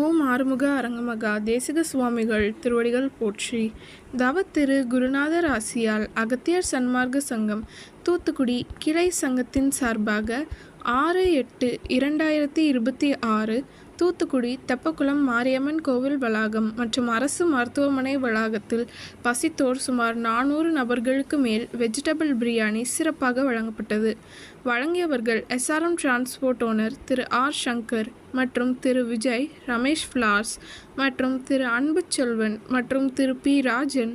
ஓம் ஆறுமுக அரங்கமகா தேசிக சுவாமிகள் திருவடிகள் போற்றி. தவத்திரு குருநாதர் ஆசியால் அகத்தியர் சன்மார்க்க சங்கம் தூத்துக்குடி கிளை சங்கத்தின் சார்பாக 6/8/2026 தூத்துக்குடி தெப்பக்குளம் மாரியம்மன் கோவில் வளாகம் மற்றும் அரசு மருத்துவமனை வளாகத்தில் பசித்தோர் சுமார் 400 நபர்களுக்கு மேல் வெஜிடபிள் பிரியாணி சிறப்பாக வழங்கப்பட்டது. வழங்கியவர்கள் SRM டிரான்ஸ்போர்ட் ஓனர் திரு ஆர் சங்கர் மற்றும் திரு விஜய் ரமேஷ் ஃப்ளார்ஸ் மற்றும் திரு அன்புச்செல்வன் மற்றும் திரு பி ராஜன்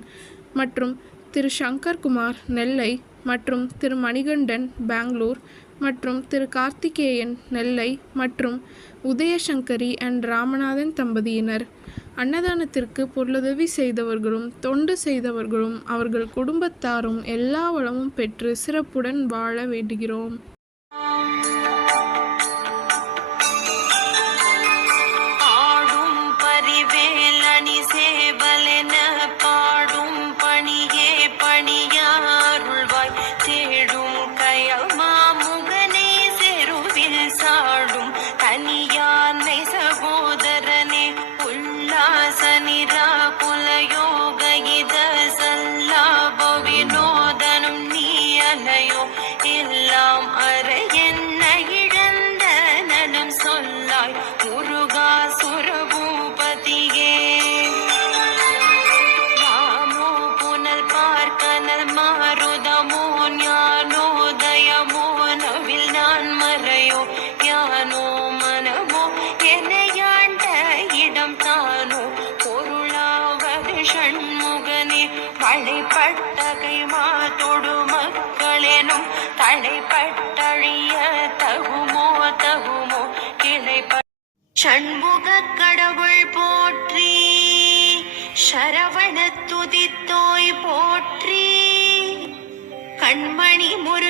மற்றும் திரு சங்கர்குமார் நெல்லை மற்றும் திரு மணிகண்டன் பெங்களூர் மற்றும் திரு கார்த்திகேயன் நெல்லை மற்றும் உதயசங்கரி அண்ட் ராமநாதன் தம்பதியினர். அன்னதானத்திற்கு பொருளுதவி செய்தவர்களும் தொண்டு செய்தவர்களும் அவர்கள் குடும்பத்தாரும் எல்லா வளமும் பெற்று சிறப்புடன் வாழ வேண்டுகிறோம். ஷண்முகனே வழிபட்ட கைமாத்தொடு மக்களெனும் தடைப்பட்டழிய தகுமோ கிளைப்ப ஷண்முக கடவுள் போற்றி, சரவண துதித்தோய் போற்றி, கண்மணி முரு